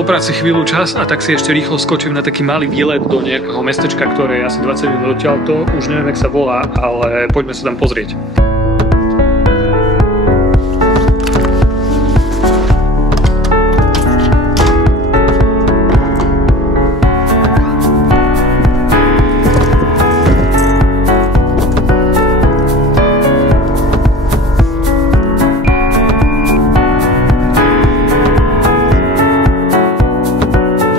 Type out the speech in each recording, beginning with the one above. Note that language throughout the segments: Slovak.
po práci chvíľu čas a tak si ešte rýchlo skočím na taký malý výlet do nejakého mestečka, ktoré je asi 20 minút odtiaľto. Už neviem, jak sa volá, ale poďme sa tam pozrieť.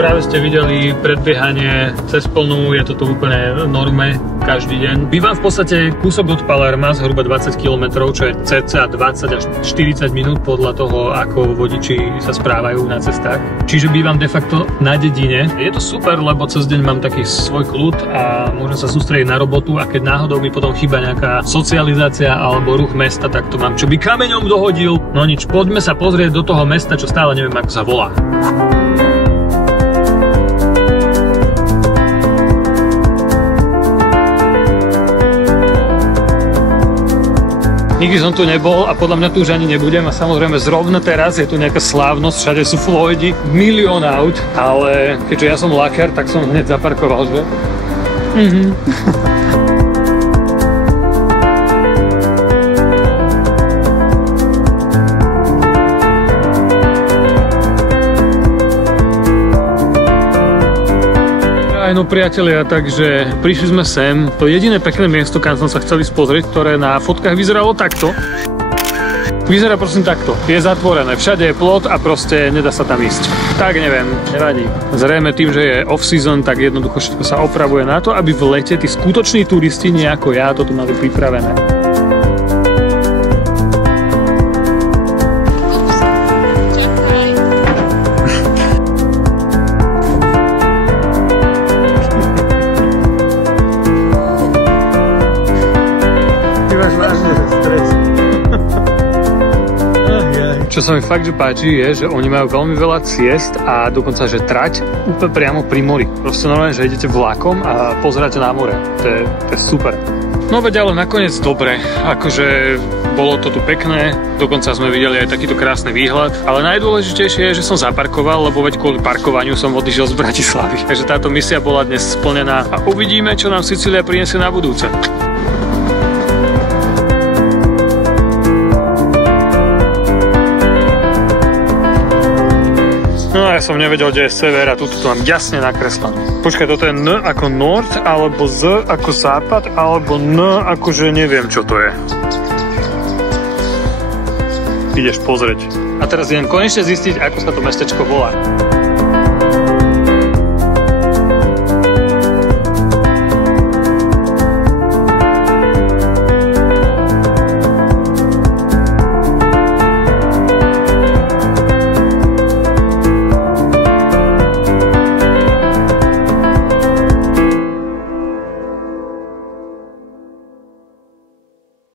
Práve ste videli predbiehanie cez plnú, je to tu úplne norme každý deň. Bývam v podstate kúsok od Palerma, zhruba 20 km, čo je cca 20 až 40 minút podľa toho, ako vodiči sa správajú na cestách. Čiže bývam de facto na dedine. Je to super, lebo cez deň mám taký svoj kľud a môžem sa sústrediť na robotu a keď náhodou mi potom chýba nejaká socializácia alebo ruch mesta, tak to mám čo by kameňom dohodil. No nič, poďme sa pozrieť do toho mesta, čo stále neviem, ako sa volá. Nikdy som tu nebol a podľa mňa tu už ani nebudem a samozrejme zrovna teraz je tu nejaká slávnosť, všade sú Floydy, milión aut, ale keďže ja som laker, tak som hneď zaparkoval, že? No priatelia, takže prišli sme sem. To jediné pekné miesto, kam som sa chcel ísť pozrieť, ktoré na fotkách vyzeralo takto. Vyzerá prosím takto. Je zatvorené, všade je plot a proste nedá sa tam ísť. Tak neviem, nevadí. Zrejme tým, že je off-season, tak jednoducho všetko sa opravuje na to, aby v lete tí skutoční turisti, nie ako ja, to tu mali pripravené. Čo sa mi fakt že páči je, že oni majú veľmi veľa ciest a dokonca, že trať úplne priamo pri mori. Proste normálne, že idete vlakom a pozeráte na more. To je super. No veď ale nakoniec dobre. Akože bolo to tu pekné, dokonca sme videli aj takýto krásny výhľad. Ale najdôležitejšie je, že som zaparkoval, lebo veď kvôli parkovaniu som odišiel z Bratislavy. Takže táto misia bola dnes splnená a uvidíme, čo nám Sicília prinesie na budúce. No ja som nevedel, kde je sever a tuto to mám jasne nakreslené. Počkaj, toto je N ako north, alebo Z ako západ, alebo N akože neviem, čo to je. Ideš pozrieť. A teraz idem konečne zistiť, ako sa to mestečko volá.